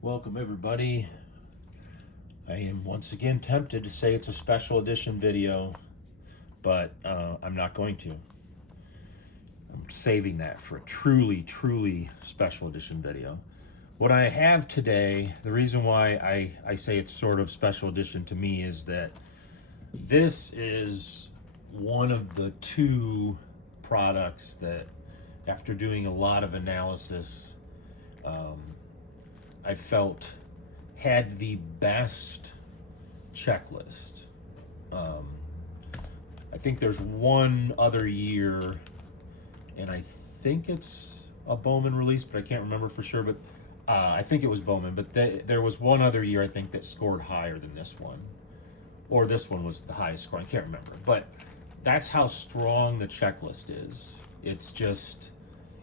Welcome everybody. I am once again tempted to say it's a special edition video, but I'm not going to. I'm saving that for a truly special edition video. What I have today, the reason why I say it's sort of special edition to me is that this is one of the two products that, after doing a lot of analysis, I felt had the best checklist. I think there's one other year, and I think it's a Bowman release, but I can't remember for sure. But I think it was Bowman. But there was one other year, I think, that scored higher than this one, or this one was the highest score. I can't remember. But that's how strong the checklist is. It's just,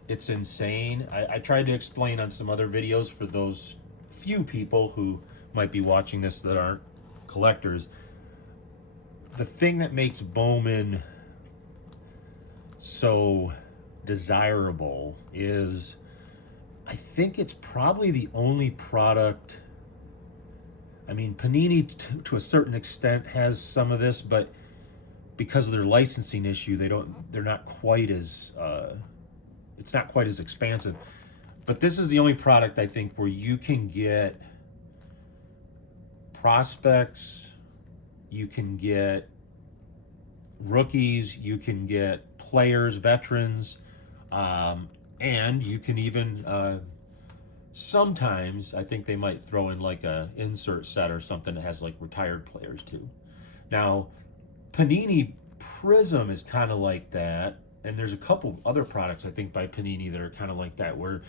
it's insane. I tried to explain on some other videos for those few people who might be watching this that aren't collectors. The thing that makes Bowman so desirable is, I think it's probably the only product. I mean, Panini to a certain extent has some of this, but because of their licensing issue, they're not quite as it's not quite as expansive. But this is the only product, I think, where you can get prospects, you can get rookies, you can get players, veterans, and you can even sometimes, I think they might throw in like a insert set or something that has like retired players too. Now, Panini Prism is kind of like that, and there's a couple other products I think by Panini that are kind of like that, where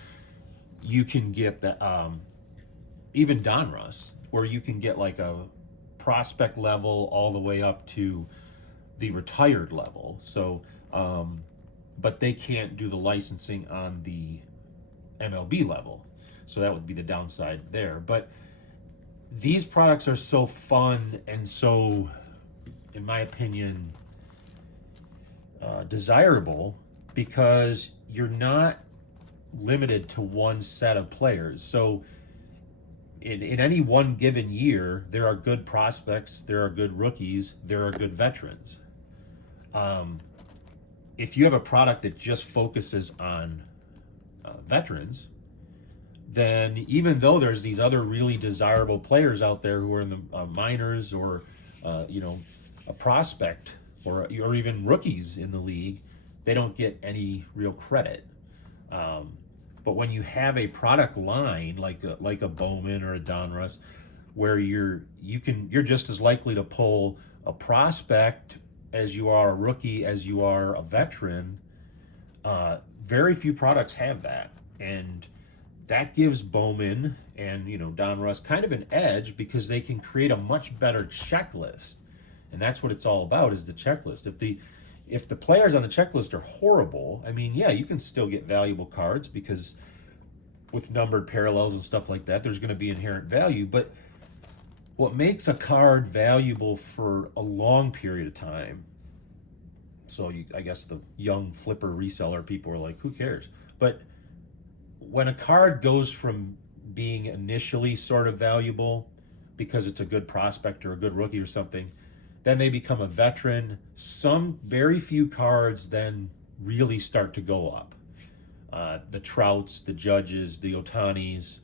you can get the even Donruss, where you can get like a prospect level all the way up to the retired level. So, but they can't do the licensing on the MLB level, so that would be the downside there. But these products are so fun and so, in my opinion, desirable, because you're not limited to one set of players. So in any one given year, there are good prospects, there are good rookies, there are good veterans. If you have a product that just focuses on veterans, then even though there's these other really desirable players out there who are in the minors, or a prospect, or even rookies in the league, they don't get any real credit. But when you have a product line like a Bowman or a Donruss, where you're just as likely to pull a prospect as you are a rookie, as you are a veteran, very few products have that, and that gives Bowman and Donruss kind of an edge, because they can create a much better checklist, and that's what it's all about, is the checklist. If the players on the checklist are horrible, I mean, yeah, you can still get valuable cards, because with numbered parallels and stuff like that, there's going to be inherent value. But what makes a card valuable for a long period of time, so I guess the young flipper reseller people are like, who cares? But when a card goes from being initially sort of valuable because it's a good prospect or a good rookie or something, then they become a veteran. Some very few cards then really start to go up. The Trouts, the Judges, the Otanis,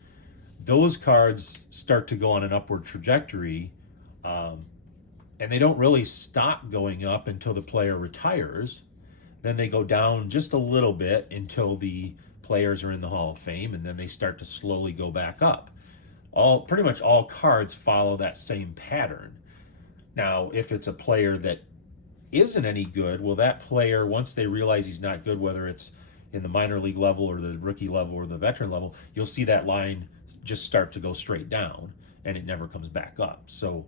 those cards start to go on an upward trajectory, and they don't really stop going up until the player retires. Then they go down just a little bit until the players are in the Hall of Fame, and then they start to slowly go back up. Pretty much all cards follow that same pattern. Now, if it's a player that isn't any good, well, that player, once they realize he's not good, whether it's in the minor league level or the rookie level or the veteran level, you'll see that line just start to go straight down, and it never comes back up. So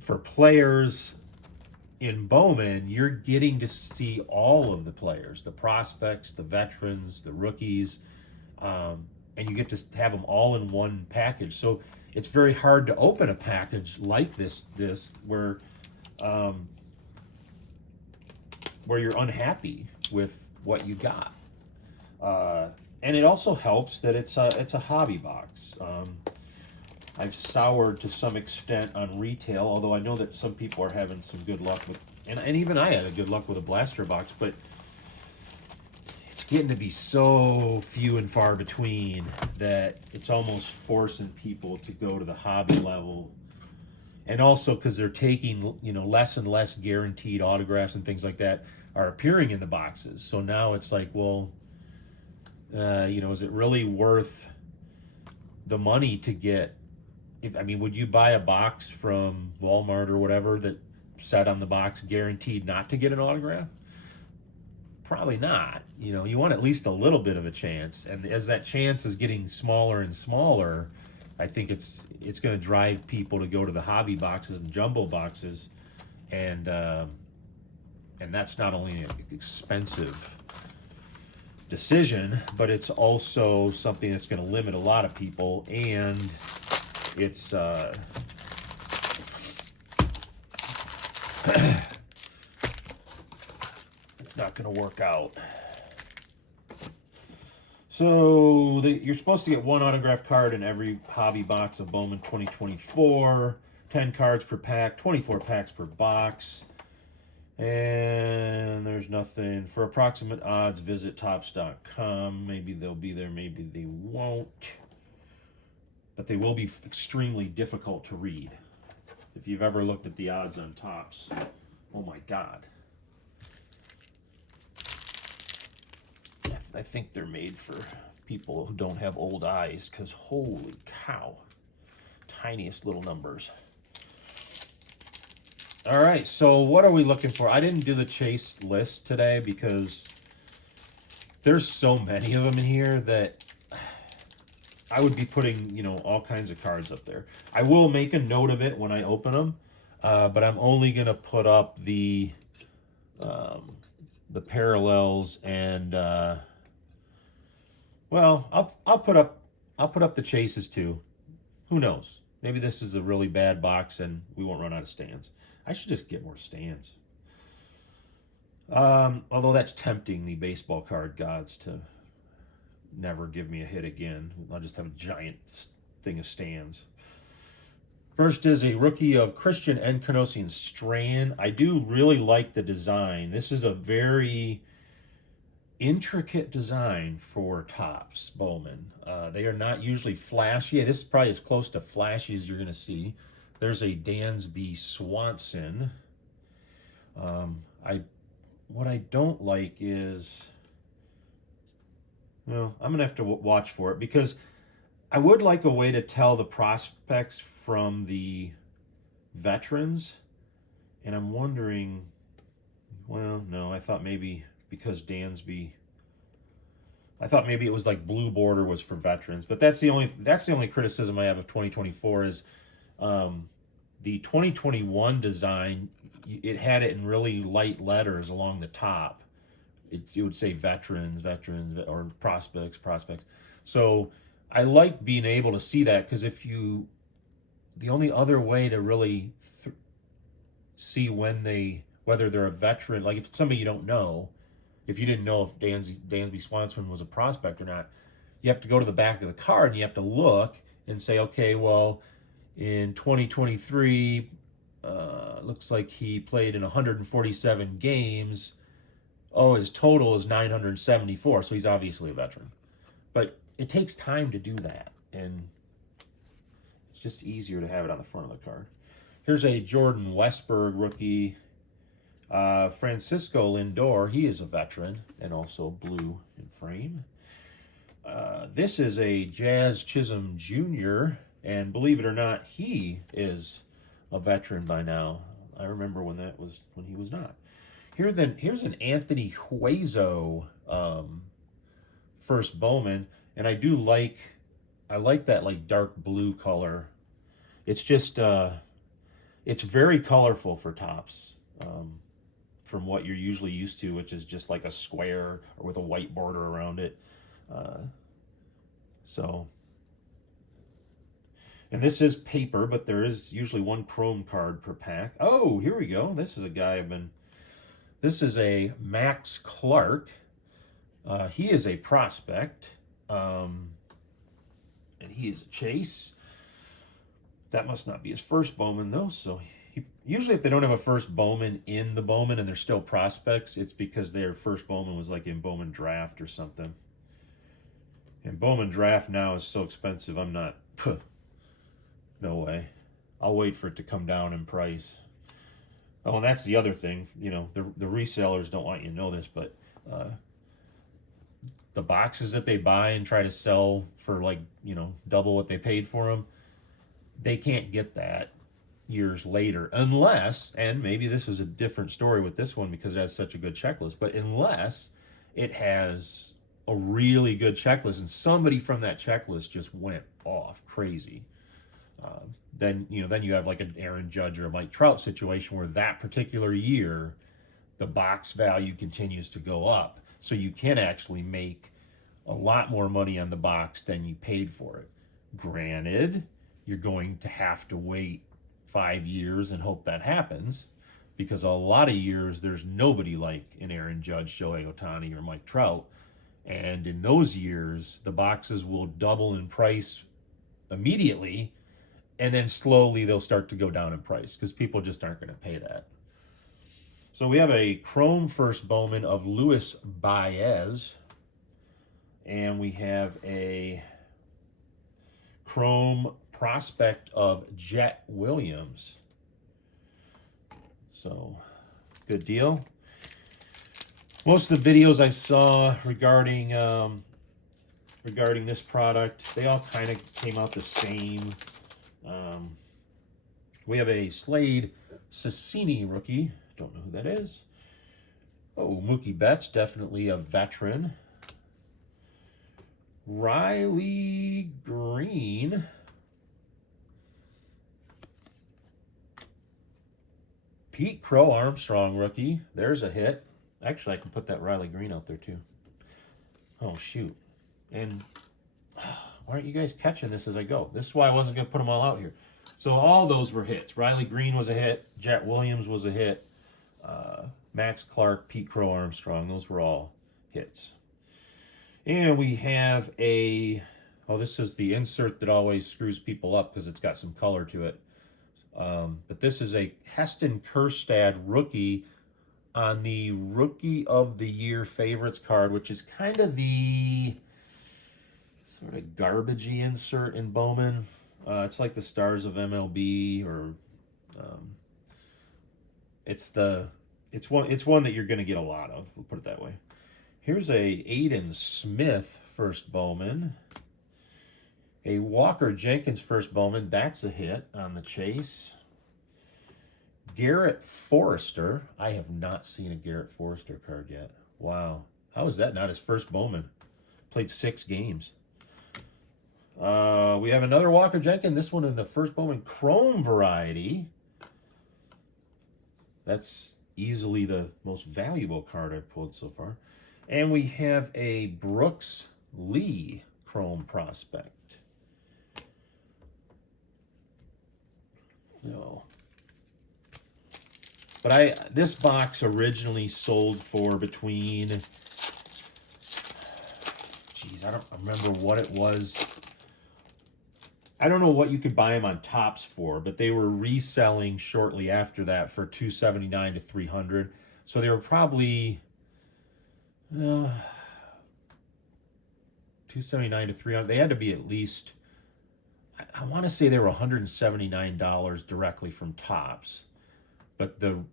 for players in Bowman, you're getting to see all of the players, the prospects, the veterans, the rookies, and you get to have them all in one package. So it's very hard to open a package like this where you're unhappy with what you got. And it also helps that it's a hobby box. box. I've soured to some extent on retail, although I know that some people are having some good luck with, and even I had a good luck with a blaster box, but it's getting to be so few and far between that it's almost forcing people to go to the hobby level. And also because they're taking, less and less guaranteed autographs and things like that are appearing in the boxes. So now it's like, well, is it really worth the money to get? Would you buy a box from Walmart or whatever that said on the box guaranteed not to get an autograph? Probably not. You want at least a little bit of a chance. And as that chance is getting smaller and smaller, I think it's going to drive people to go to the hobby boxes and jumbo boxes, and that's not only an expensive decision, but it's also something that's going to limit a lot of people, and it's it's not going to work out. So you're supposed to get one autograph card in every hobby box of Bowman 2024. 10 cards per pack, 24 packs per box. And there's nothing. For approximate odds, visit Topps.com. Maybe they'll be there, maybe they won't. But they will be extremely difficult to read. If you've ever looked at the odds on Topps, oh my God. I think they're made for people who don't have old eyes, because holy cow, tiniest little numbers. All right, so what are we looking for? I didn't do the chase list today because there's so many of them in here that I would be putting, all kinds of cards up there. I will make a note of it when I open them, but I'm only going to put up the parallels and I'll put up the chases too. Who knows? Maybe this is a really bad box and we won't run out of stands. I should just get more stands. Although that's tempting the baseball card gods to never give me a hit again. I'll just have a giant thing of stands. First is a rookie of Christian Encarnacion Strand. I do really like the design. This is a very intricate design for Topps Bowman. They are not usually flashy. This is probably as close to flashy as you're going to see. There's a Dansby Swanson. What I don't like is, I'm going to have to watch for it, because I would like a way to tell the prospects from the veterans. And I'm wondering, no, I thought maybe because Dansby, I thought maybe it was like blue border was for veterans, but that's the only criticism I have of 2024 is the 2021 design. It had it in really light letters along the top. It would say veterans, or prospects. So I like being able to see that, because the only other way to really see whether they're a veteran, like if it's somebody you don't know, if you didn't know if Dansby Swanson was a prospect or not, you have to go to the back of the card and you have to look and say, okay, well, in 2023, looks like he played in 147 games. Oh, his total is 974, so he's obviously a veteran. But it takes time to do that, and it's just easier to have it on the front of the card. Here's a Jordan Westberg rookie. Francisco Lindor, he is a veteran and also blue in frame. This is a Jazz Chisholm Jr., and believe it or not, he is a veteran by now. I remember when he was not. Here's an Anthony Hueso first Bowman, and I like that like dark blue color. It's just it's very colorful for Topps, from what you're usually used to, which is just like a square or with a white border around it. And this is paper, but there is usually one chrome card per pack. Oh, here we go. This is a guy this is a Max Clark. He is a prospect. And he is a chase. That must not be his first Bowman, though. So usually if they don't have a first Bowman in the Bowman and they're still prospects, it's because their first Bowman was like in Bowman Draft or something. And Bowman Draft now is so expensive, I'm not... no way. I'll wait for it to come down in price. Oh, and that's the other thing. You know, the resellers don't want you to know this, but the boxes that they buy and try to sell for, like, you know, double what they paid for them, they can't get that years later unless, and maybe this is a different story with this one because it has such a good checklist, but unless it has a really good checklist and somebody from that checklist just went off crazy, then you have like an Aaron Judge or a Mike Trout situation where that particular year the box value continues to go up, so you can actually make a lot more money on the box than you paid for it. Granted, you're going to have to wait 5 years and hope that happens, because a lot of years there's nobody like an Aaron Judge, Shohei Ohtani, or Mike Trout, and in those years the boxes will double in price immediately, and then slowly they'll start to go down in price because people just aren't going to pay that. So we have a Chrome first Bowman of Luis Baez, and we have a Chrome prospect of Jet Williams. So, good deal. Most of the videos I saw regarding this product, they all kind of came out the same. We have a Slade Cecchini rookie. Don't know who that is. Oh, Mookie Betts, definitely a veteran. Riley Green. Pete Crow Armstrong rookie. There's a hit. Actually, I can put that Riley Green out there too. Oh, shoot. And why aren't you guys catching this as I go? This is why I wasn't going to put them all out here. So all those were hits. Riley Green was a hit. Jet Williams was a hit. Max Clark, Pete Crow Armstrong, those were all hits. And we have a... oh, this is the insert that always screws people up because it's got some color to it. But this is a Heston Kjerstad rookie on the Rookie of the Year Favorites card, which is kind of the sort of garbagey insert in Bowman. It's like the Stars of MLB, or it's one that you're going to get a lot of. We'll put it that way. Here's a Aiden Smith first Bowman. A Walker Jenkins first Bowman. That's a hit on the chase. Garrett Forrester. I have not seen a Garrett Forrester card yet. Wow. How is that not his first Bowman? Played 6 games. We have another Walker Jenkins. This one in the first Bowman Chrome variety. That's easily the most valuable card I've pulled so far. And we have a Brooks Lee Chrome prospect. No. But this box originally sold for between, geez, I don't remember what it was. I don't know what you could buy them on Topps for, but they were reselling shortly after that for $279 to $300. So they were probably $279 to $300. They had to be at least, I want to say they were $179 directly from Topps, but the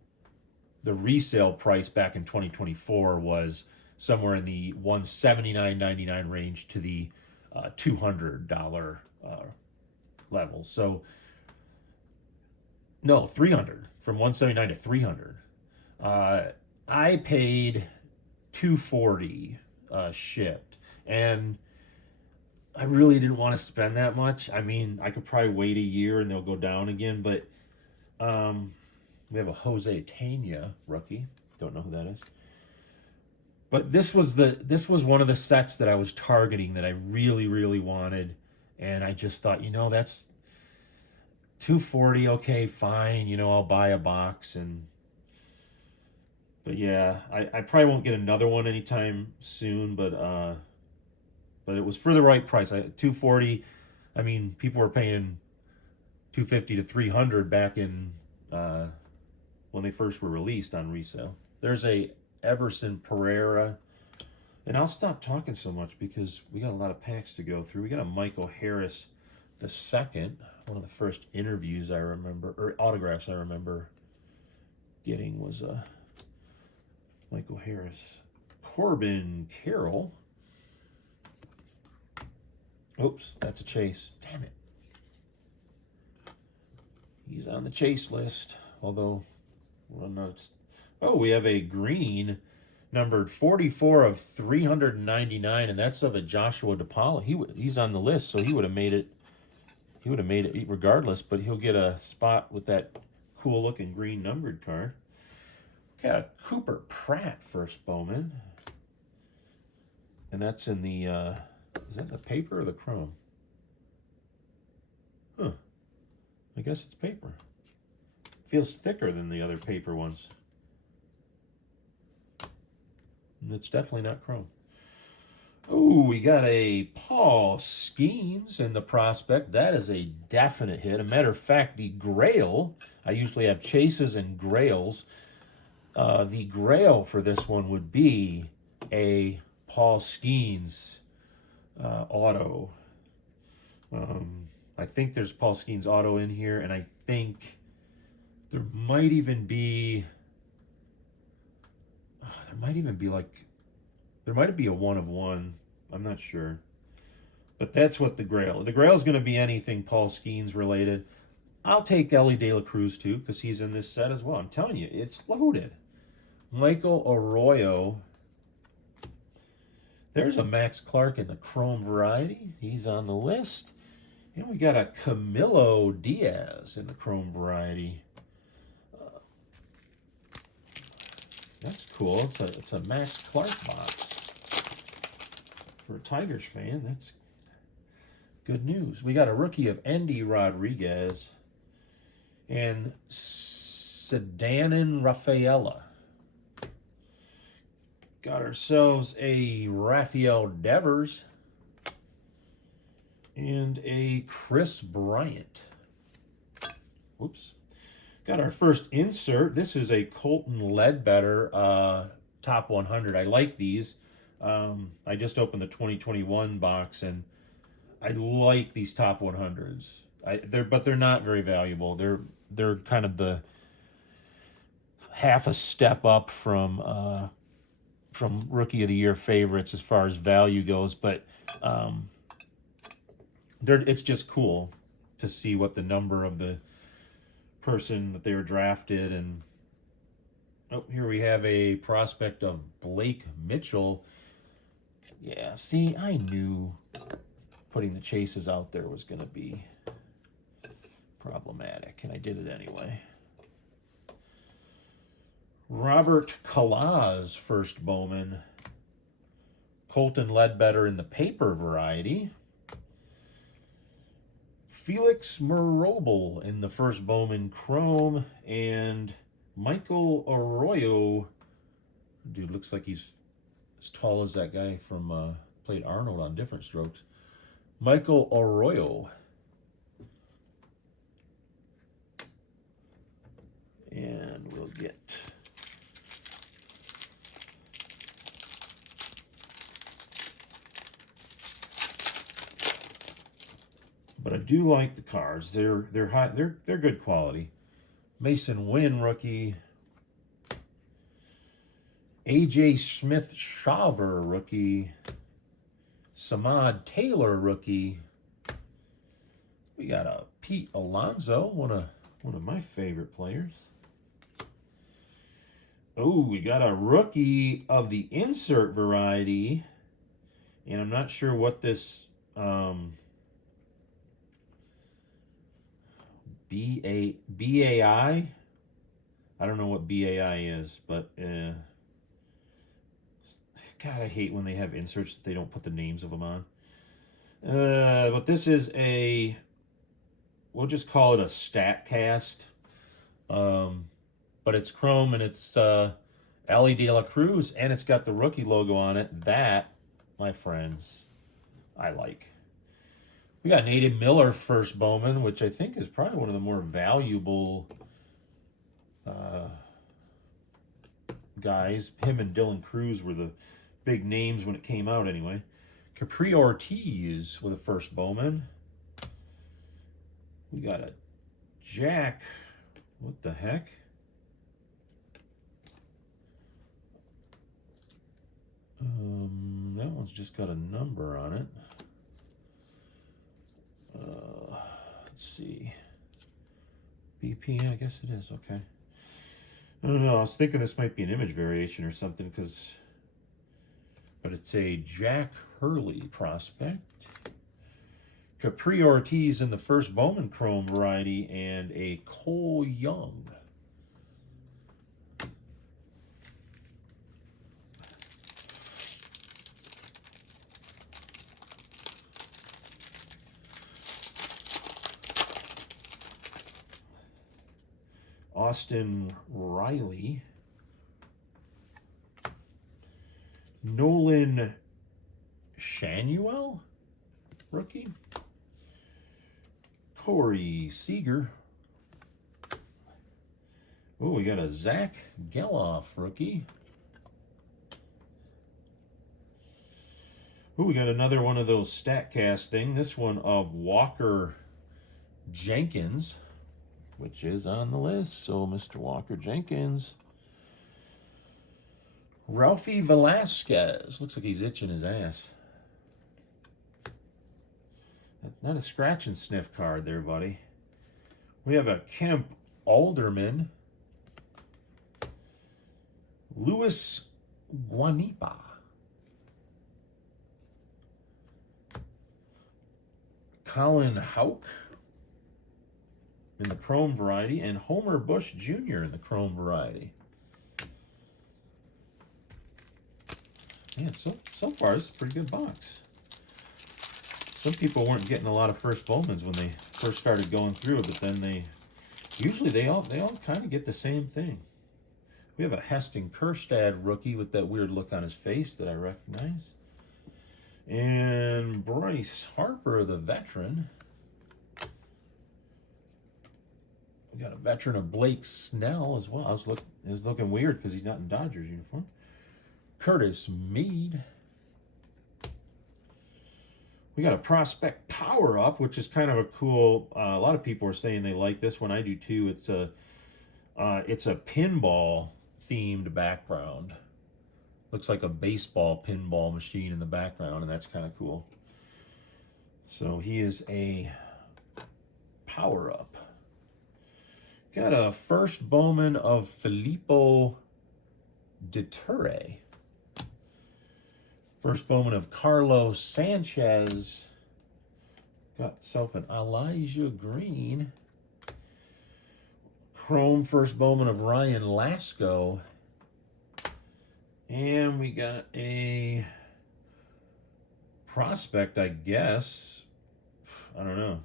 resale price back in 2024 was somewhere in the $179.99 range to the $200 level. So no, $300, from $179 to $300. I paid $240 shipped, and I really didn't want to spend that much. I mean, I could probably wait a year and they'll go down again, but we have a Jose Tena rookie. Don't know who that is. But this was one of the sets that I was targeting that I really, really wanted, and I just thought, that's $240. Okay, fine. I'll buy a box. But yeah, I probably won't get another one anytime soon. But it was for the right price. $240. I mean, people were paying 250 to 300 back in when they first were released on resale. There's a Everson Pereira, and I'll stop talking so much because we got a lot of packs to go through. We got a Michael Harris the second, one of the first interviews I remember, or autographs I remember getting was Michael Harris. Corbin Carroll. Oops, that's a Chase. Damn it. He's on the Chase list, although we're not. Oh, we have a green numbered 44 of 399, and that's of a Joshua DePaula. He's on the list, so he would have made it. He would have made it regardless, but he'll get a spot with that cool looking green numbered card. Got a Cooper Pratt first Bowman, and that's in the is that the paper or the chrome? Huh. I guess it's paper. Feels thicker than the other paper ones. And it's definitely not chrome. Oh, we got a Paul Skeens in the prospect. That is a definite hit. A matter of fact, the Grail, I usually have Chases and Grails. The Grail for this one would be a Paul Skeens auto. I think there's Paul Skeens auto in here, and I think there might even be there might be a 1 of 1. I'm not sure. But that's what the Grail. The Grail is going to be anything Paul Skeens related. I'll take Ellie De La Cruz too, because he's in this set as well. I'm telling you, it's loaded. Michael Arroyo. There's a Max Clark in the chrome variety. He's on the list. And we got a Camilo Diaz in the chrome variety. That's cool. It's a Max Clark box. For a Tigers fan, that's good news. We got a rookie of Endy Rodriguez and Sedanin Rafaela. Got ourselves a Rafael Devers and a Chris Bryant. Whoops. Got our first insert. This is a Colton Ledbetter top 100. I like these. I just opened the 2021 box, and I like these top 100s. But they're not very valuable. They're kind of the half a step up from Rookie of the Year favorites as far as value goes. But it's just cool to see what the number of the person that they were drafted. And here we have a prospect of Blake Mitchell. Yeah, see, I knew putting the Chases out there was going to be problematic, and I did it anyway. Robert Kalaz, first Bowman. Colton Ledbetter in the paper variety. Felix Marobel in the first Bowman chrome. And Michael Arroyo. Dude, looks like he's as tall as that guy from played Arnold on Different Strokes. Michael Arroyo. And we'll get but I do like the cards. They're high, they're good quality. Mason Wynn rookie. AJ Smith Shaver rookie. Samad Taylor rookie. We got a Pete Alonso, one of my favorite players. Oh, we got a rookie of the insert variety, and I'm not sure what this BAI. I don't know what BAI is, but God, I hate when they have inserts that they don't put the names of them on. But this is we'll just call it a stat cast. But it's chrome, and it's Ellie De La Cruz, and it's got the rookie logo on it. That, my friends, I like. We got Nathan Miller first Bowman, which I think is probably one of the more valuable guys. Him and Dylan Cruz were the big names when it came out anyway. Capri Ortiz with a first Bowman. We got a Jack. What the heck? That one's just got a number on it. Let's see. BP, I guess it is. Okay. I don't know. I was thinking this might be an image variation or something, but it's a Jack Hurley prospect. Capri Ortiz in the first Bowman Chrome variety, and a Cole Young. Austin Riley. Nolan Shanuel, rookie. Corey Seager. Oh, we got a Zach Geloff, rookie. Oh, we got another one of those StatCast thing. This one of Walker Jenkins, which is on the list. So, Mr. Walker Jenkins. Ralphie Velasquez. Looks like he's itching his ass. Not a scratch and sniff card there, buddy. We have a Kemp Alderman. Louis Guanipa. Colin Houck in the Chrome variety, and Homer Bush Jr. in the Chrome variety. Man, so far it's a pretty good box. Some people weren't getting a lot of first Bowmans when they first started going through it, but then they all kind of get the same thing. We have a Heston Kjerstad rookie with that weird look on his face that I recognize. And Bryce Harper, the veteran. We got a veteran of Blake Snell as well. It was looking weird because he's not in Dodgers uniform. Curtis Mead. We got a prospect power up, which is kind of a cool. A lot of people are saying they like this one. I do too. It's a pinball themed background. Looks like a baseball pinball machine in the background, and that's kind of cool. So he is a power up. Got a first Bowman of Filippo Deture. First Bowman of Carlos Sanchez. Got self an Elijah Green. Chrome first Bowman of Ryan Lasco. And we got a prospect, I guess. I don't know.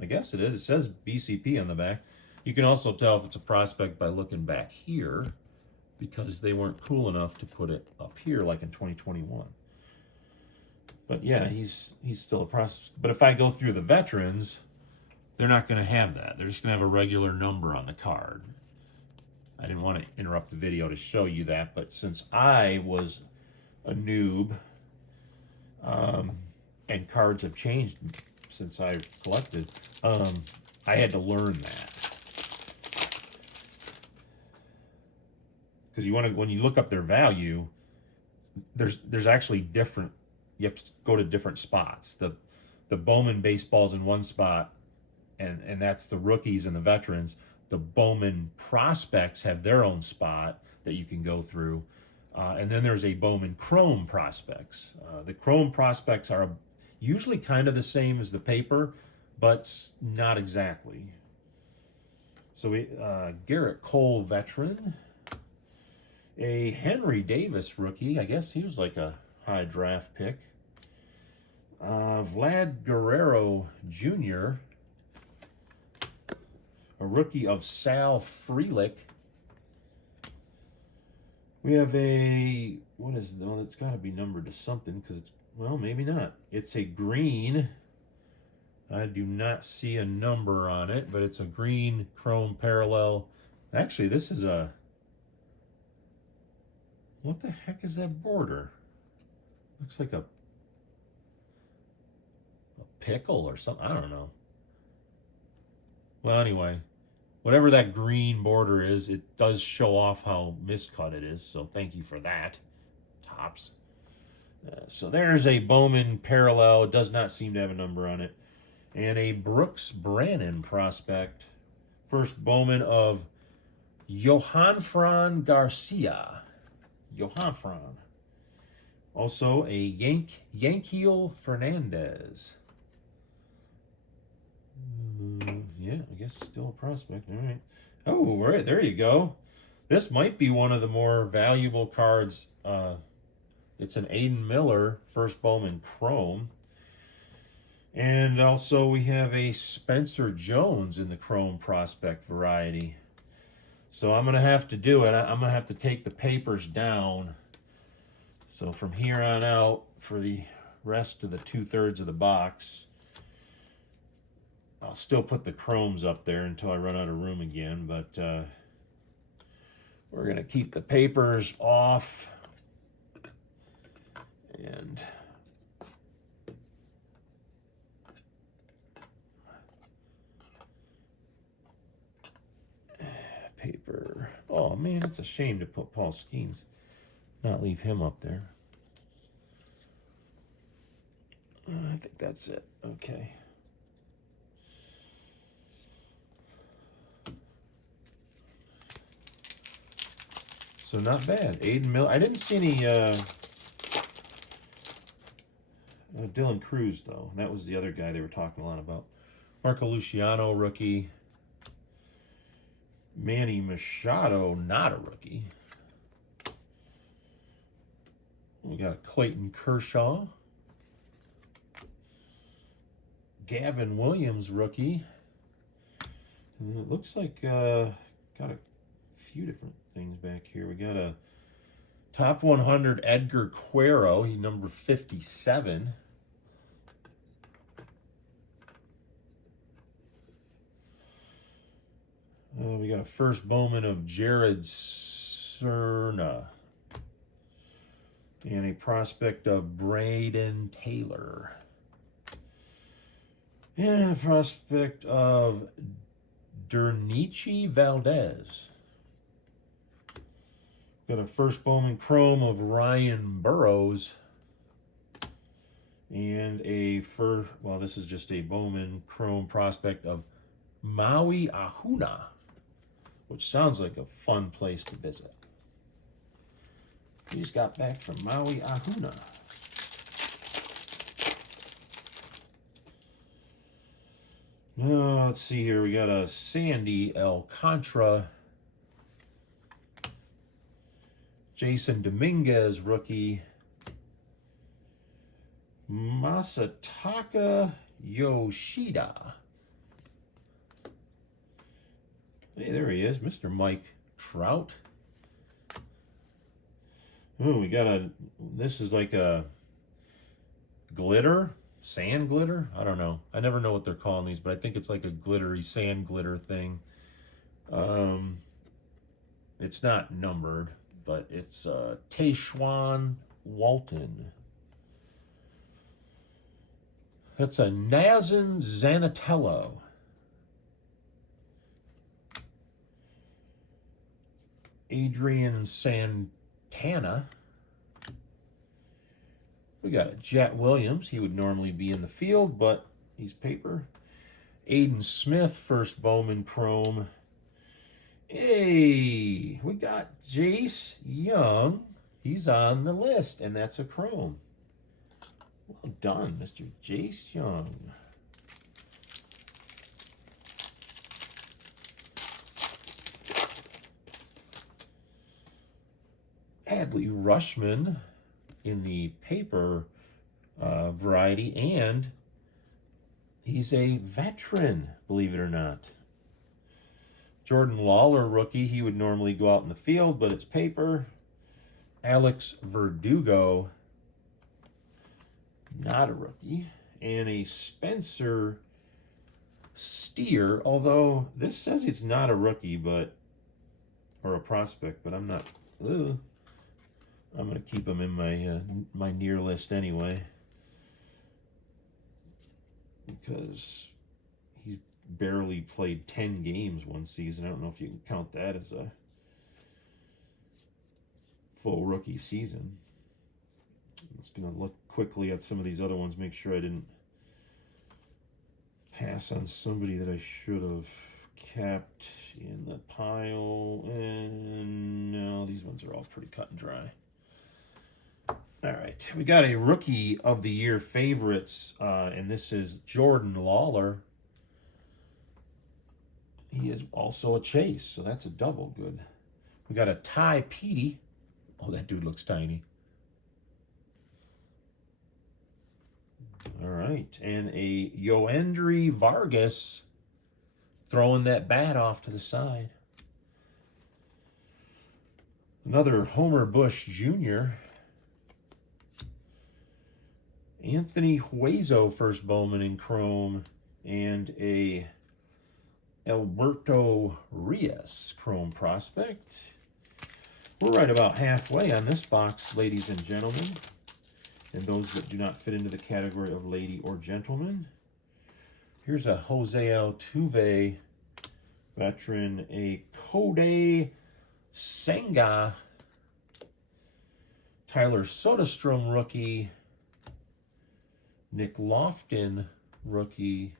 I guess it is. It says BCP on the back. You can also tell if it's a prospect by looking back here, because they weren't cool enough to put it up here like in 2021. But yeah, he's still a prospect. But if I go through the veterans, they're not going to have that. They're just going to have a regular number on the card. I didn't want to interrupt the video to show you that, but since I was a noob, and cards have changed since I collected, I had to learn that. Because when you look up their value, there's actually different. You have to go to different spots. The Bowman baseball's in one spot, and that's the rookies and the veterans. The Bowman prospects have their own spot that you can go through, and then there's a Bowman Chrome prospects. The Chrome prospects are usually kind of the same as the paper, but not exactly. So we Garrett Cole veteran. A Henry Davis rookie. I guess he was like a high draft pick. Vlad Guerrero Jr., a rookie of Sal Frelick. We have a, what is, well, it's got to be numbered to something because it's, well, maybe not. It's a green I do not see a number on it, but it's a green chrome parallel. Actually, this is a... What the heck is that border? Looks like a pickle or something. I don't know. Well, anyway, whatever that green border is, it does show off how miscut it is. So thank you for that, Topps. So there's a Bowman parallel. It does not seem to have a number on it. And a Brooks Brannan prospect. First Bowman of Johanfran Garcia. Johanfran. Also a Yankiel Fernandez. Yeah, I guess still a prospect. All right. Oh, right, there you go. This might be one of the more valuable cards. It's an Aiden Miller first Bowman Chrome. And also we have a Spencer Jones in the Chrome prospect variety. So I'm going to have to do it. I'm going to have to take the papers down. So from here on out, for the rest of the 2/3 of the box, I'll still put the Chromes up there until I run out of room again. But we're going to keep the papers off. And paper. Oh man, it's a shame to put Paul Skeens, not leave him up there. I think that's it. Okay. So not bad. Aiden Miller. I didn't see any Dylan Cruz though. That was the other guy they were talking a lot about. Marco Luciano, rookie. Manny Machado, not a rookie. We got a Clayton Kershaw. Gavin Williams, rookie. And it looks like got a few different things back here. We got a top 100 Edgar Quero. He's number 57. We got a first Bowman of Jared Cerna. And a prospect of Braden Taylor. And a prospect of Dernici Valdez. Got a first Bowman Chrome of Ryan Burrows. And a first, well, this is just a Bowman Chrome prospect of Maui Ahuna, which sounds like a fun place to visit. We just got back from Maui Ahuna. Let's see here. We got a Sandy Alcantara. Jason Dominguez, rookie. Masataka Yoshida. Hey, there he is, Mr. Mike Trout. Oh, we got a, this is like a glitter, sand glitter? I don't know. I never know what they're calling these, but I think it's like a glittery sand glitter thing. It's not numbered, but it's Tayshaun Walton. That's a Nazan Zanatello. Adrian Santana. We got a Jet Williams. He would normally be in the field, but he's paper. Aiden Smith, first Bowman Chrome. Hey, we got Jace Young. He's on the list, and that's a Chrome. Well done, Mr. Jace Young. Adley Rushman in the paper variety, and he's a veteran, believe it or not. Jordan Lawler, rookie. He would normally go out in the field, but it's paper. Alex Verdugo, not a rookie. And a Spencer Steer, although this says it's not a rookie, but or a prospect, but I'm not. I'm going to keep him in my near list anyway because he's barely played 10 games one season. I don't know if you can count that as a full rookie season. I'm just going to look quickly at some of these other ones, make sure I didn't pass on somebody that I should have kept in the pile. And no, these ones are all pretty cut and dry. All right, we got a Rookie of the Year favorites, and this is Jordan Lawler. He is also a chase, so that's a double good. We got a Ty Petey. Oh, that dude looks tiny. All right, and a Yoendry Vargas throwing that bat off to the side. Another Homer Bush Jr. Anthony Hueso, first Bowman in chrome, and a Alberto Rios chrome prospect. We're right about halfway on this box, ladies and gentlemen. And those that do not fit into the category of lady or gentleman. Here's a Jose Altuve veteran, a Kodai Senga, Tyler Soderstrom rookie, Nick Lofton rookie.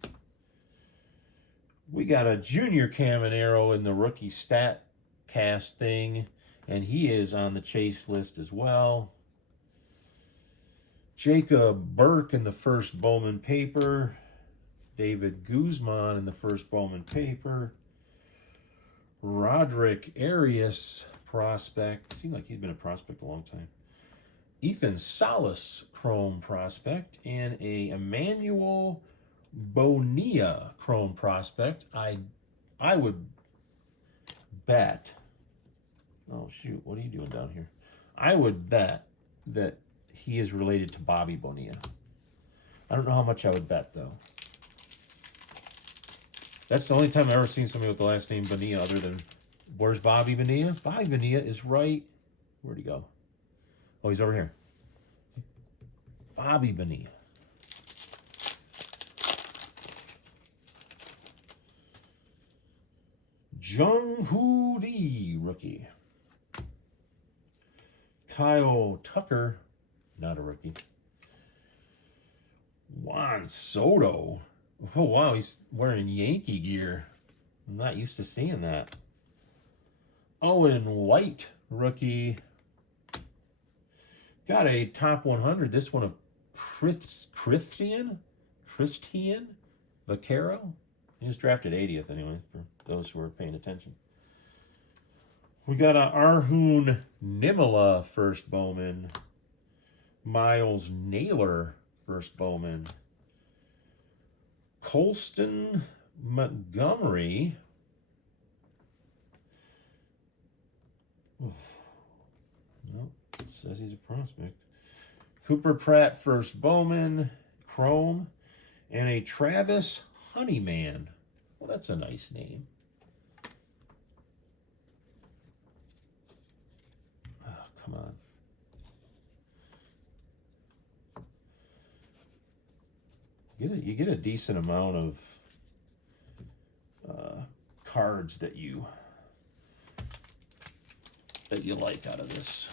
We got a Junior Caminero in the rookie stat cast thing, and he is on the chase list as well. Jacob Burke in the first Bowman paper. David Guzman in the first Bowman paper. Roderick Arias prospect. Seems like he's been a prospect a long time. Ethan Salas chrome prospect. And a Emmanuel Bonilla chrome prospect. I would bet. Oh, shoot. What are you doing down here? I would bet that he is related to Bobby Bonilla. I don't know how much I would bet, though. That's the only time I've ever seen somebody with the last name Bonilla other than, where's Bobby Bonilla? Bobby Bonilla is right. Where'd he go? Oh, he's over here. Bobby Bonilla. Jung-Hoo Lee, rookie. Kyle Tucker, not a rookie. Juan Soto. Oh, wow, he's wearing Yankee gear. I'm not used to seeing that. Owen White, rookie. Got a top 100. This one of Christian Vaquero. He was drafted 80th anyway, for those who are paying attention. We got a Arjun Nimala, first Bowman. Miles Naylor, first Bowman. Colston Montgomery. Oof. Nope, it says he's a prospect. Cooper Pratt, first Bowman, chrome. And a Travis Honeyman. Well, that's a nice name. Oh, come on. You get a decent amount of cards that you like out of this.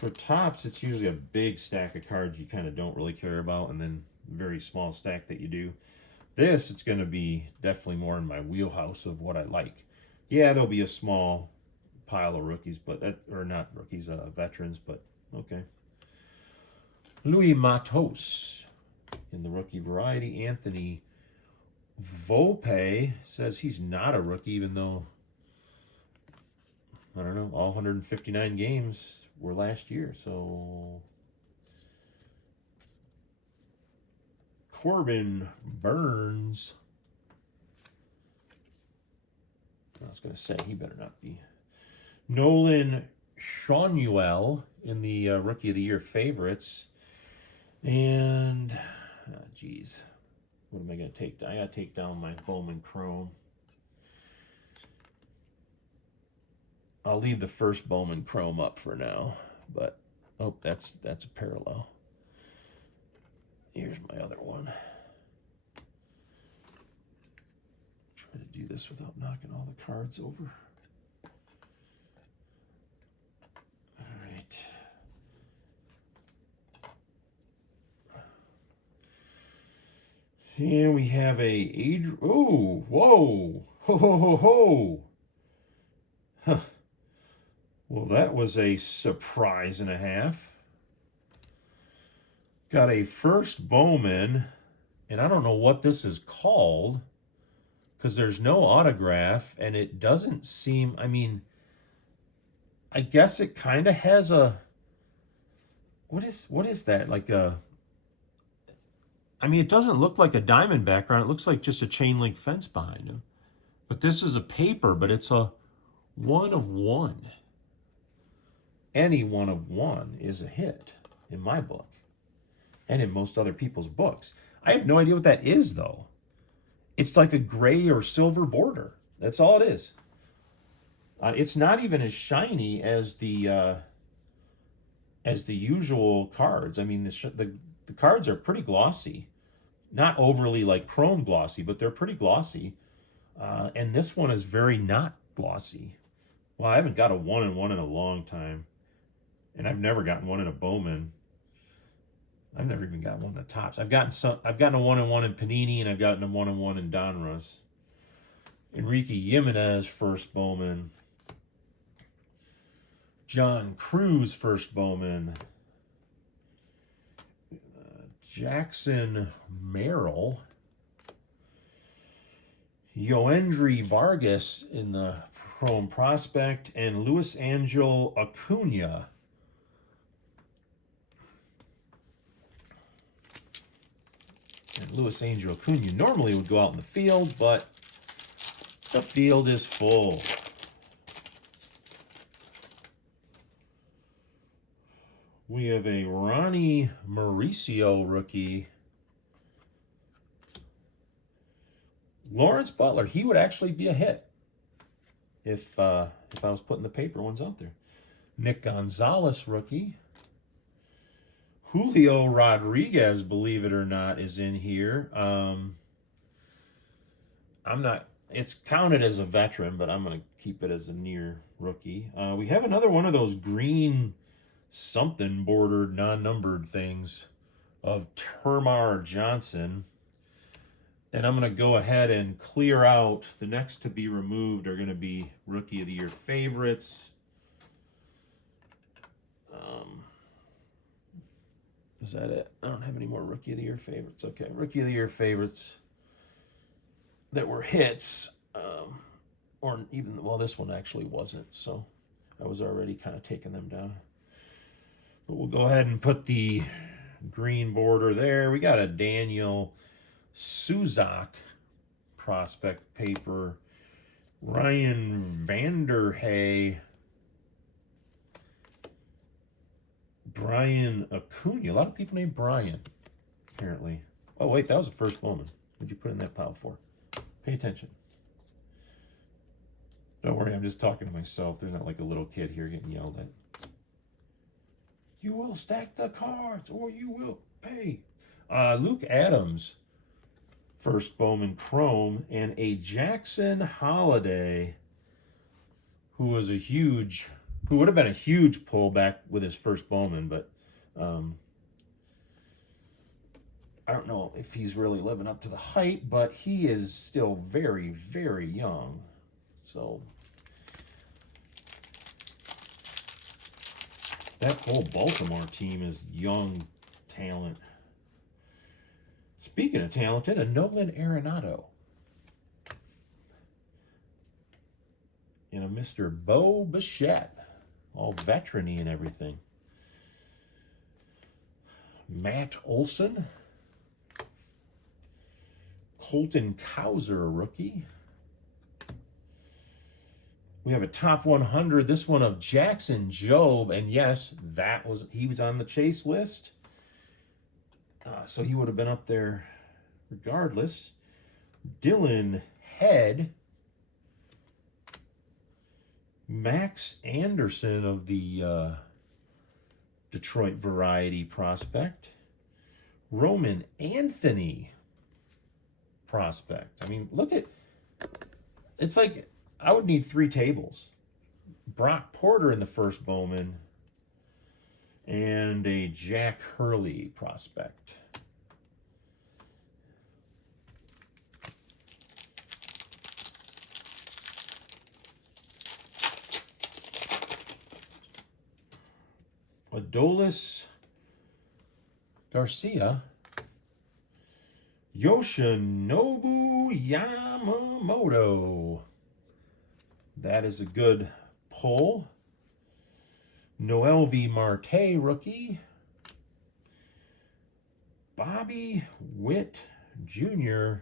For tops, it's usually a big stack of cards you kind of don't really care about, and then a very small stack that you do. This, it's going to be definitely more in my wheelhouse of what I like. Yeah, there'll be a small pile of rookies, but or not rookies, veterans, but okay. Louis Matos in the rookie variety. Anthony Volpe says he's not a rookie, even though, I don't know, all 159 games were last year. So Corbin Burns. I was going to say, he better not be. Nolan Shawnuel in the Rookie of the Year favorites. And, geez. What am I going to take down? I got to take down my Bowman Chrome. I'll leave the first Bowman Chrome up for now, but oh, that's a parallel. Here's my other one. Try to do this without knocking all the cards over. All right. Here we have a oh, whoa, ho ho ho ho. Huh. Well, that was a surprise and a half. Got a first Bowman, and I don't know what this is called because there's no autograph, and it doesn't seem, I mean, I guess it kind of has a, what is that? Like a, I mean, it doesn't look like a diamond background. It looks like just a chain link fence behind him. But this is a paper, but it's a 1 of 1. Any 1 of 1 is a hit in my book and in most other people's books. I have no idea what that is, though. It's like a gray or silver border. That's all it is. It's not even as shiny as the usual cards. I mean, the cards are pretty glossy. Not overly like chrome glossy, but they're pretty glossy. And this one is very not glossy. Well, I haven't got a 1 in 1 in a long time. And I've never gotten one in a Bowman. I've never even gotten one in the Topps. I've gotten a 1 in 1 in Panini, and I've gotten a 1 in 1 in Donruss. Enrique Jimenez, first Bowman. John Cruz, first Bowman. Jackson Merrill. Yoendry Vargas in the Chrome Prospect, and Luis Angel Acuna. And Luis Angel Acuna normally would go out in the field, but the field is full. We have a Ronnie Mauricio rookie. Lawrence Butler, he would actually be a hit if I was putting the paper ones out there. Nick Gonzalez rookie. Julio Rodriguez, believe it or not, is in here. It's counted as a veteran, but I'm going to keep it as a near rookie. We have another one of those green something bordered, non-numbered things of Termar Johnson. And I'm going to go ahead and clear out. The next to be removed are going to be Rookie of the Year favorites. Is that it? I don't have any more Rookie of the Year favorites. Okay, Rookie of the Year favorites that were hits. Or even, well, this one actually wasn't. So I was already kind of taking them down. But we'll go ahead and put the green border there. We got a Daniel Suzak prospect paper. Ryan Vanderhey. Brian Acuna. A lot of people named Brian, apparently. Oh, wait, that was the first Bowman. What'd you put in that pile for? Pay attention. Don't worry, I'm just talking to myself. There's not like a little kid here getting yelled at. You will stack the cards or you will pay. Luke Adams, first Bowman Chrome, and a Jackson Holiday, who would have been a huge pullback with his first Bowman, but I don't know if he's really living up to the hype, but he is still very, very young. So that whole Baltimore team is young talent. Speaking of talented, a Nolan Arenado. And a Mr. Bo Bichette. All veteran-y and everything. Matt Olson. Colton Cowser, rookie. We have a top 100. This one of Jackson Jobe. And yes, he was on the chase list. So he would have been up there regardless. Dylan Head. Max Anderson of the Detroit Variety prospect. Roman Anthony prospect. I mean, look at, it's like I would need 3 tables. Brock Porter in the first Bowman and a Jack Hurley prospect. Adolis Garcia. Yoshinobu Yamamoto. That is a good pull. Noel V. Marte, rookie. Bobby Witt Jr.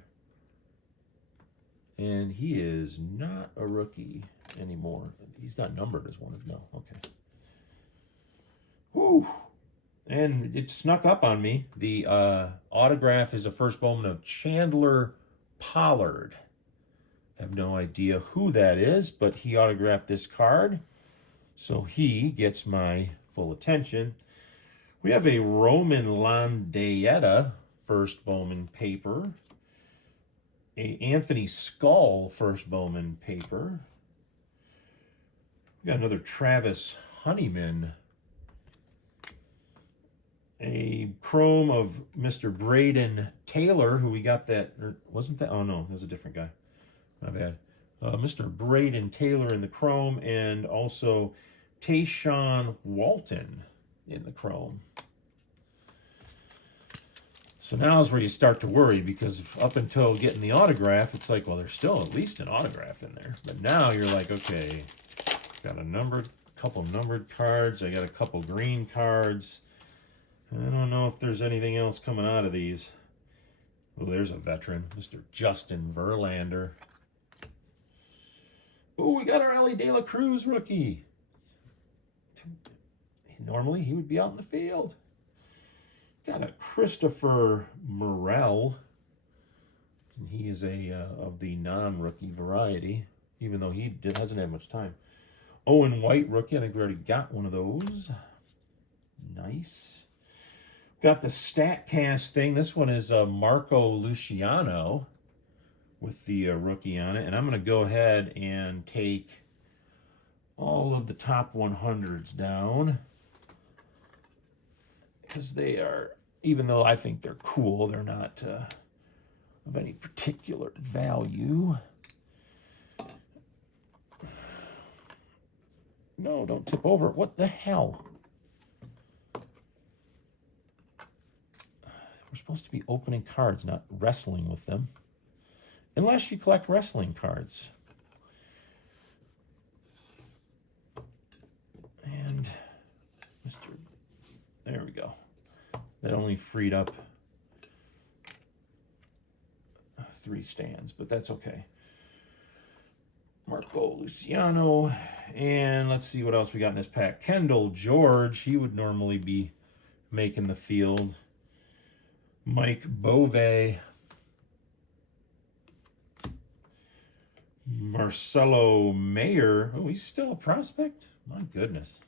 And he is not a rookie anymore. He's not numbered as one of, no, okay. Whew. And it snuck up on me. The autograph is a first Bowman of Chandler Pollard. I have no idea who that is, but he autographed this card. So he gets my full attention. We have a Roman Landeta first Bowman paper. A Anthony Skull first Bowman paper. We got another Travis Honeyman. A chrome of Mr. Braden Taylor, who we got that, or wasn't that? Oh no, that was a different guy. My bad. Mr. Braden Taylor in the chrome, and also Tayshawn Walton in the chrome. So now is where you start to worry, because up until getting the autograph, it's like, well, there's still at least an autograph in there. But now you're like, okay, got a couple numbered cards. I got a couple green cards. I don't know if there's anything else coming out of these. Oh, there's a veteran, Mr. Justin Verlander. Oh, we got our Ellie De La Cruz rookie. Normally, he would be out in the field. Got a Christopher Morel. He is a of the non-rookie variety, even though he hasn't had much time. Owen White rookie. I think we already got one of those. Nice. Got the StatCast thing. This one is Marco Luciano with the rookie on it. And I'm going to go ahead and take all of the top 100s down, because they are, even though I think they're cool, they're not of any particular value. No, don't tip over. What the hell? We're supposed to be opening cards, not wrestling with them. Unless you collect wrestling cards. And there we go. That only freed up 3 stands, but that's okay. Marco Luciano. And let's see what else we got in this pack. Kendall George. He would normally be making the field. Mike Bove. Marcelo Mayer. Oh, he's still a prospect? My goodness.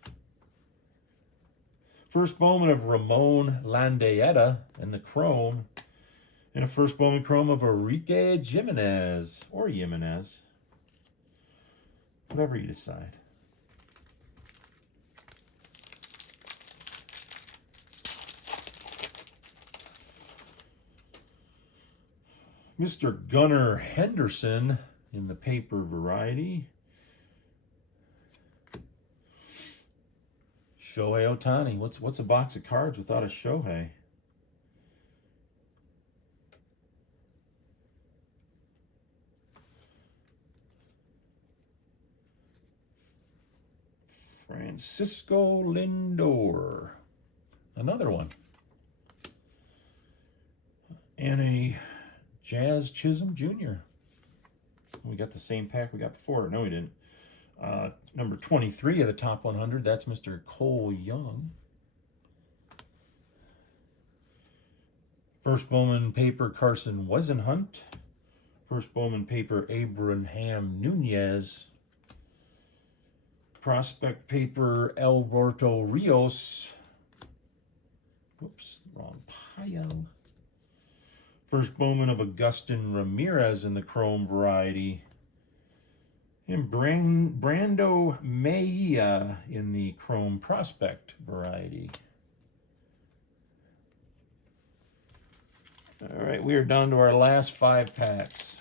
First Bowman of Ramon Landeta in the chrome. And a first Bowman chrome of Enrique Jimenez. Or Jimenez. Whatever you decide. Mr. Gunnar Henderson in the paper variety. Shohei Ohtani. What's a box of cards without a Shohei? Francisco Lindor. Another one. And a Jazz Chisholm Jr. We got the same pack we got before. No, we didn't. Number 23 of the top 100. That's Mr. Cole Young. First Bowman paper, Carson Wesenhunt. First Bowman paper, Abraham Nunez. Prospect paper, Alberto Rios. Whoops, wrong pile. First Bowman of Agustin Ramirez in the chrome variety. And Brando Mejia in the chrome prospect variety. All right, we are down to our last 5 packs.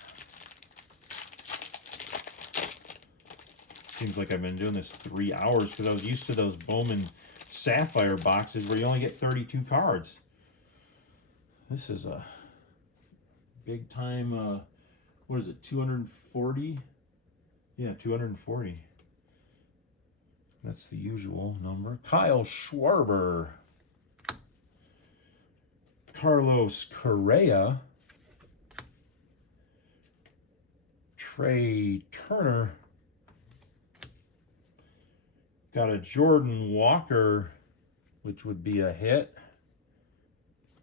Seems like I've been doing this 3 hours because I was used to those Bowman Sapphire boxes where you only get 32 cards. This is a big time, what is it, 240? Yeah, 240. That's the usual number. Kyle Schwarber. Carlos Correa. Trey Turner. Got a Jordan Walker, which would be a hit.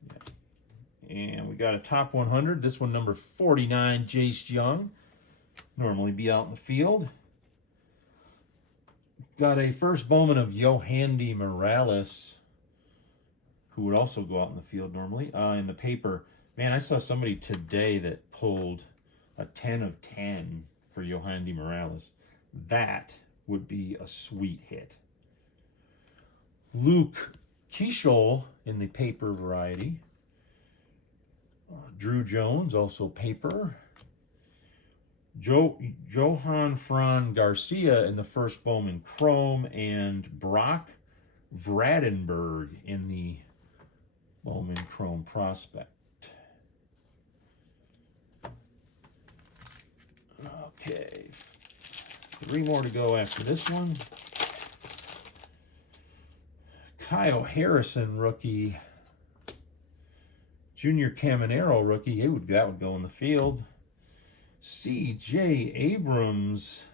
Yeah. And we got a top 100. This one, number 49, Jace Young. Normally be out in the field. Got a first Bowman of Yohandy Morales, who would also go out in the field normally. In the paper, man, I saw somebody today that pulled a 10 of 10 for Yohandy Morales. That would be a sweet hit. Luke Keishel in the paper variety. Drew Jones, also paper. Johan Fran Garcia in the first Bowman chrome, and Brock Vradenberg in the Bowman chrome prospect. Okay, 3 more to go after this one. Kyle Harrison rookie. Junior Caminero rookie. That would go in the field. C.J. Abrams.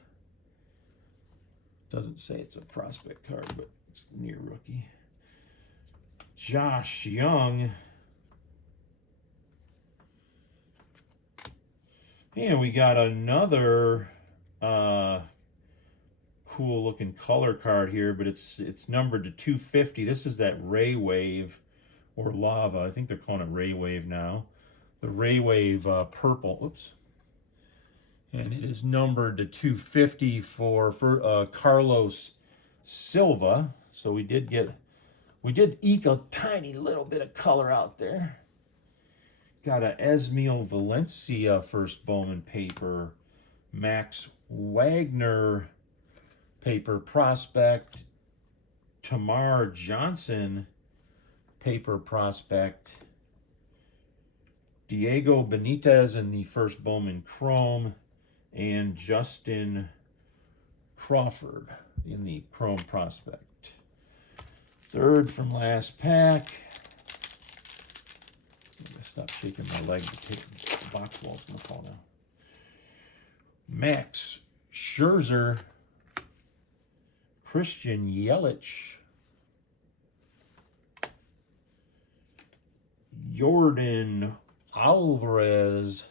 Doesn't say it's a prospect card, but it's near rookie. Josh Young. And we got another cool looking color card here, but it's numbered to 250. This is that Ray Wave or Lava. I think they're calling it Ray Wave now. The Ray Wave purple. Oops. And it is numbered to 250 for Carlos Silva. So we did eke a tiny little bit of color out there. Got a Esmail Valencia first Bowman paper. Max Wagner paper prospect. Tamar Johnson paper prospect. Diego Benitez in the first Bowman chrome. And Justin Crawford in the chrome prospect. Third from last pack. I'm gonna stop shaking my leg to take the box walls from the fall now. Max Scherzer, Christian Yelich, Jordan Alvarez,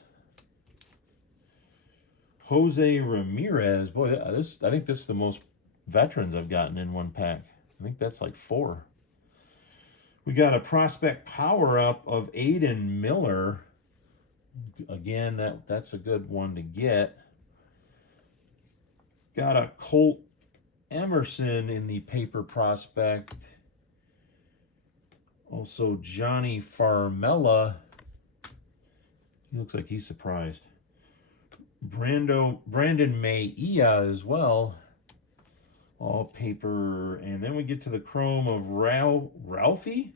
Jose Ramirez. Boy, I think this is the most veterans I've gotten in one pack. I think that's like 4. We got a prospect power-up of Aiden Miller. Again, that's a good one to get. Got a Colt Emerson in the paper prospect. Also, Johnny Farmella. He looks like he's surprised. Brandon Mejia as well. All paper. And then we get to the chrome of Ralphie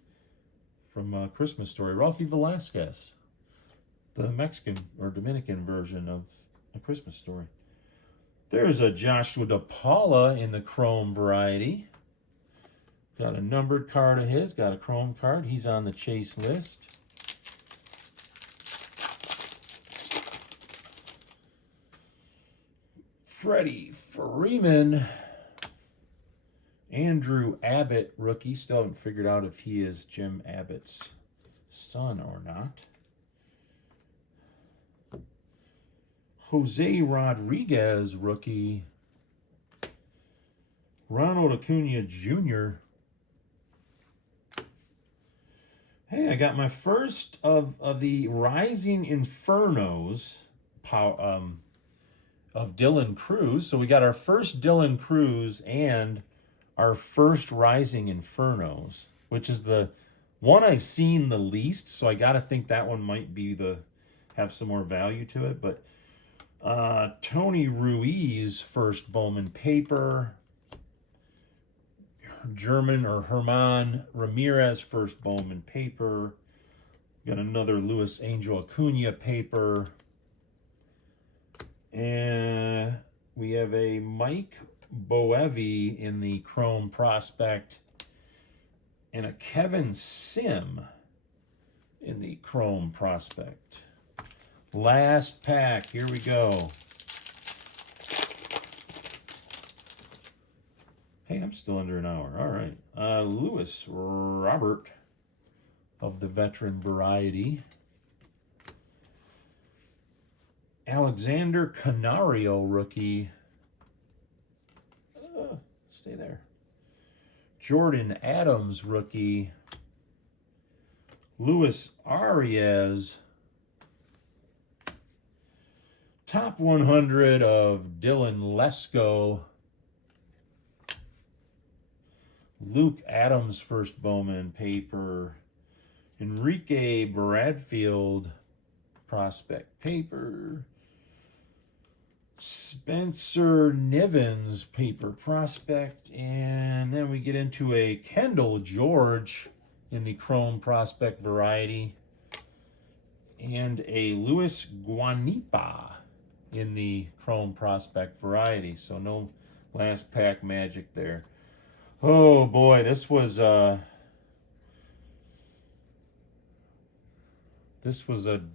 from Christmas Story. Ralphie Velasquez. The Mexican or Dominican version of A Christmas Story. There's a Joshua DePaula in the chrome variety. Got a numbered card of his. Got a chrome card. He's on the chase list. Freddie Freeman. Andrew Abbott, rookie. Still haven't figured out if he is Jim Abbott's son or not. Jose Rodriguez, rookie. Ronald Acuna Jr. Hey, I got my first of the Rising Infernos of Dylan Cruz. So we got our first Dylan Cruz and our first Rising Infernos, which is the one I've seen the least. So I got to think that one might be have some more value to it. But Tony Ruiz, first Bowman paper. Herman Ramirez, first Bowman paper. Got another Luis Angel Acuna paper. And we have a Mike Boevi in the Chrome Prospect. And a Kevin Sim in the Chrome Prospect. Last pack. Here we go. Hey, I'm still under an hour. All right. Lewis Robert of the veteran variety. Alexander Canario, rookie. Stay there. Jordan Adams, rookie. Luis Arias. Top 100 of Dylan Lesko. Luke Adams, first Bowman paper. Enrique Bradfield, prospect paper. Spencer Nivens, paper prospect. And then we get into a Kendall George in the Chrome Prospect variety. And a Luis Guanipa in the Chrome Prospect variety. So no last pack magic there. Oh boy, this was a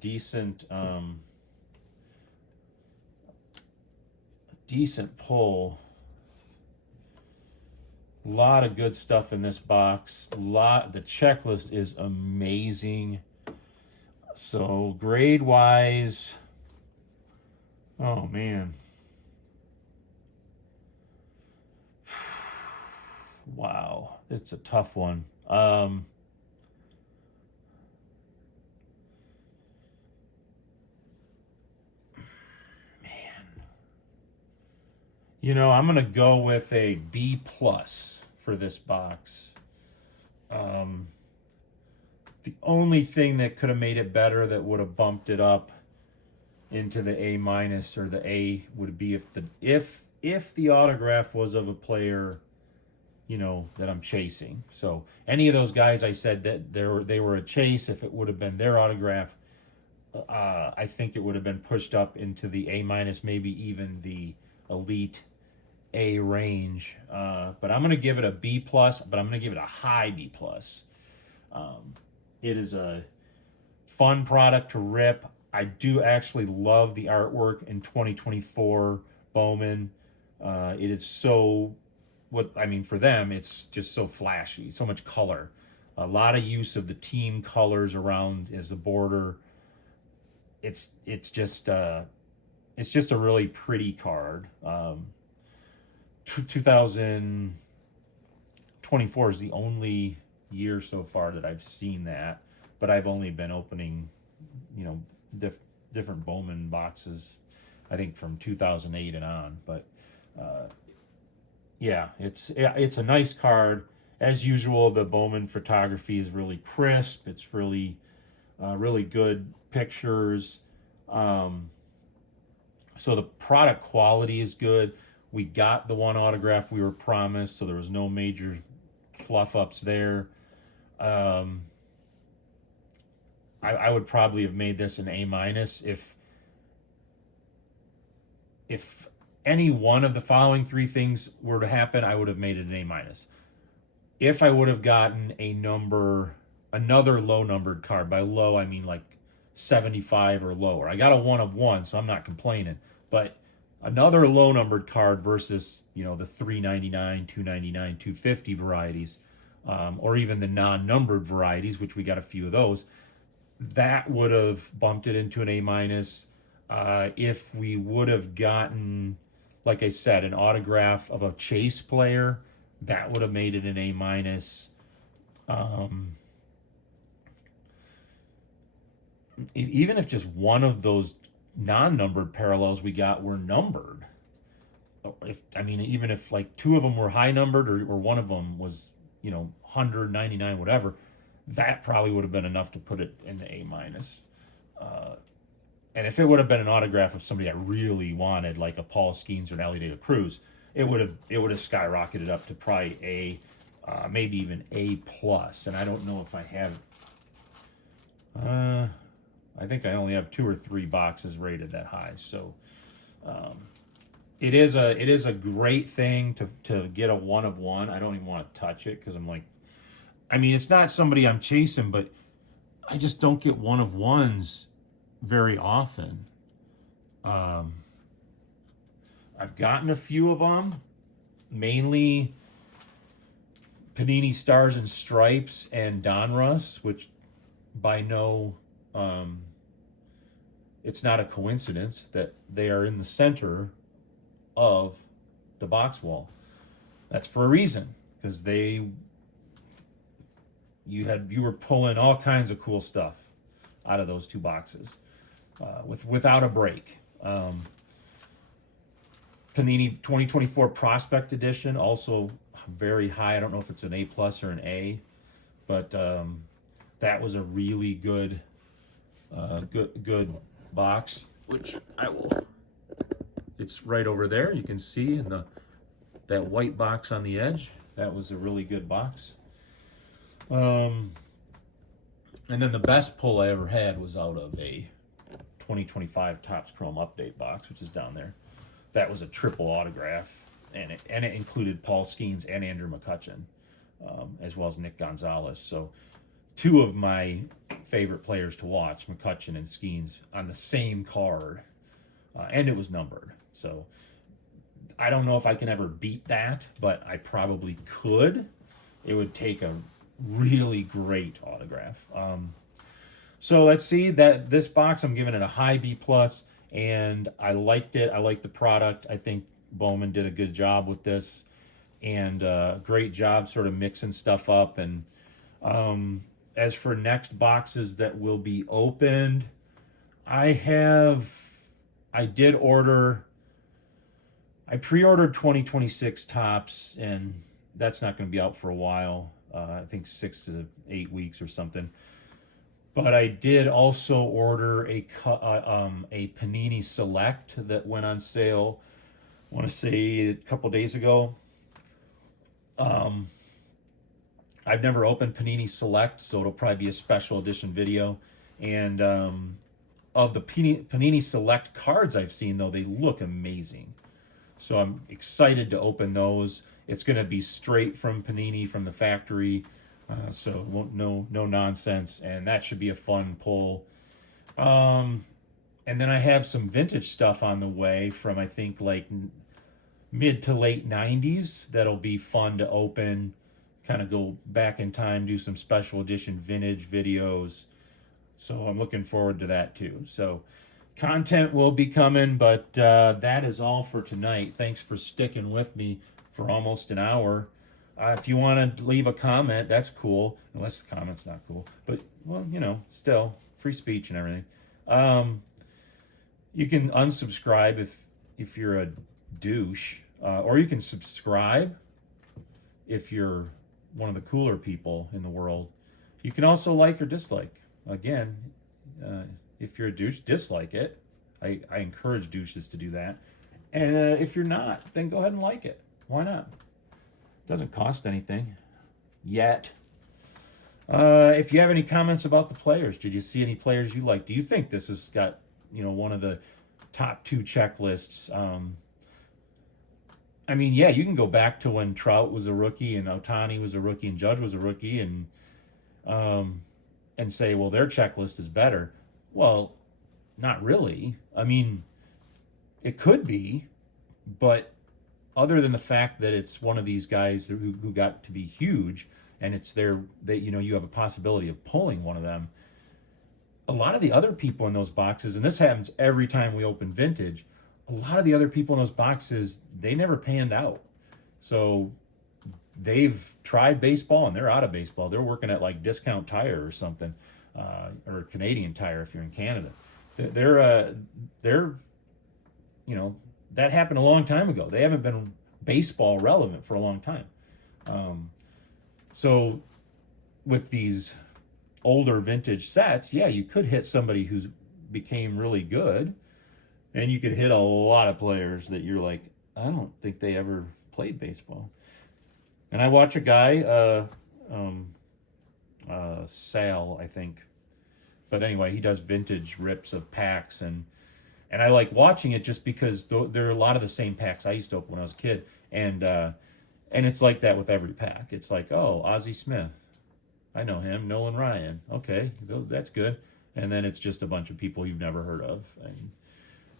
decent decent pull. A lot of good stuff in this box. The checklist is amazing. So grade wise, oh man. Wow, it's a tough one. Man, you know, I'm gonna go with a B+ for this box. The only thing that could have made it better, that would have bumped it up into the A- or the A, would be if the autograph was of a player, you know, that I'm chasing. So any of those guys I said that they were a chase, if it would have been their autograph, I think it would have been pushed up into the A-, maybe even the elite A range. But I'm going to give it a B+, but I'm going to give it a high B+. It is a fun product to rip. I do actually love the artwork in 2024 Bowman. It is so... for them, it's just so flashy, so much color, a lot of use of the team colors around as the border. It's just a really pretty card. 2024 is the only year so far that I've seen that, but I've only been opening, you know, different Bowman boxes, I think from 2008 and on, but yeah, it's a nice card. As usual, the Bowman photography is really crisp. It's really good pictures. So the product quality is good. We got the one autograph we were promised, so there was no major fluff ups there. I would probably have made this an A- if any one of the following three things were to happen, I would have made it an A-. If I would have gotten another low numbered card, by low I mean like 75 or lower. I got a 1 of 1, so I'm not complaining. But another low numbered card versus, you know, the 399, 299, 250 varieties, or even the non-numbered varieties, which we got a few of those, that would have bumped it into an A minus. If we would have gotten, like I said, an autograph of a Chase player, that would have made it an A minus. Even if just one of those non-numbered parallels we got were numbered, even if like two of them were high numbered, or one of them was 199 whatever, that probably would have been enough to put it in the A minus. And if it would have been an autograph of somebody I really wanted, like a Paul Skeens or an Ellie De La Cruz, it would have skyrocketed up to probably A, maybe even A plus. And I don't know if I have. I think I only have 2 or 3 boxes rated that high. So it is a great thing to get a 1 of 1. I don't even want to touch it because I'm like, it's not somebody I'm chasing, but I just don't get 1 of 1s very often. I've gotten a few of them, mainly Panini Stars and Stripes and Donruss, which by no, it's not a coincidence that they are in the center of the box wall. That's for a reason, because you were pulling all kinds of cool stuff out of those 2 boxes. Without a break. Panini 2024 Prospect Edition, also very high. I don't know if it's an A plus or an A, but that was a really good box, which I will. It's right over there. You can see in that white box on the edge. That was a really good box. And then the best pull I ever had was out of a 2025 Topps Chrome Update box, which is down there. That was a triple autograph, and it included Paul Skeens and Andrew McCutchen, as well as Nick Gonzalez. So 2 of my favorite players to watch, McCutchen and Skeens, on the same card, and it was numbered. So I don't know if I can ever beat that, but I probably could. It would take a really great autograph. So let's see, that this box, I'm giving it a high B plus, and I liked it. I liked the product. I think Bowman did a good job with this, and great job sort of mixing stuff up. And as for next boxes that will be opened, I pre-ordered 2026 Topps, and that's not going to be out for a while. I think 6 to 8 weeks or something. But I did also order a Panini Select that went on sale, I want to say a couple days ago. I've never opened Panini Select, so it'll probably be a special edition video. And of the Panini Select cards I've seen, though, they look amazing. So I'm excited to open those. It's going to be straight from Panini, from the factory. So no nonsense, and that should be a fun pull. And then I have some vintage stuff on the way from, I think, like mid to late 90s that'll be fun to open, kind of go back in time, do some special edition vintage videos. So I'm looking forward to that too. So content will be coming, but that is all for tonight. Thanks for sticking with me for almost an hour. If you want to leave a comment, that's cool. Unless the comment's not cool. But, well, still, free speech and everything. You can unsubscribe if you're a douche. Or you can subscribe if you're one of the cooler people in the world. You can also like or dislike. Again, if you're a douche, dislike it. I encourage douches to do that. And if you're not, then go ahead and like it. Why not? Doesn't cost anything yet. If you have any comments about the players, did you see any players you like? Do you think this has got one of the top 2 checklists? Yeah, you can go back to when Trout was a rookie and Ohtani was a rookie and Judge was a rookie, and say, well, their checklist is better. Well, not really. It could be, but other than the fact that it's one of these guys who got to be huge, and it's there that you have a possibility of pulling one of them, a lot of the other people in those boxes, and this happens every time we open vintage, a lot of the other people in those boxes, they never panned out. So they've tried baseball and they're out of baseball. They're working at like Discount Tire or something, or Canadian Tire if you're in Canada. They're you know, that happened a long time ago. They haven't been baseball relevant for a long time. So with these older vintage sets, yeah, you could hit somebody who's became really good, and you could hit a lot of players that you're like, I don't think they ever played baseball. And I watch a guy, Sal, I think, but anyway, he does vintage rips of packs, and I like watching it just because there are a lot of the same packs I used to open when I was a kid, and it's like that with every pack. It's like, oh, Ozzie Smith, I know him. Nolan Ryan, okay, that's good. And then it's just a bunch of people you've never heard of,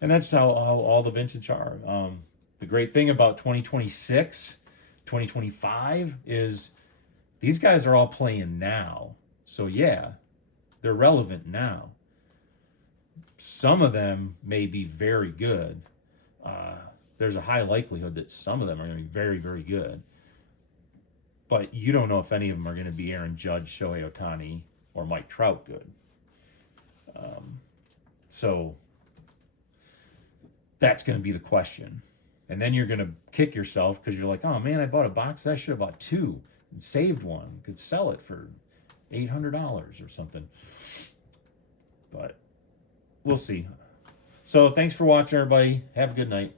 and that's how all the vintage are. The great thing about 2026, 2025 is these guys are all playing now. So yeah, they're relevant now. Some of them may be very good. There's a high likelihood that some of them are going to be very, very good. But you don't know if any of them are going to be Aaron Judge, Shohei Ohtani, or Mike Trout good. So that's going to be the question. And then you're going to kick yourself because you're like, oh man, I bought a box. I should have bought two and saved one. Could sell it for $800 or something. But we'll see. So thanks for watching, everybody. Have a good night.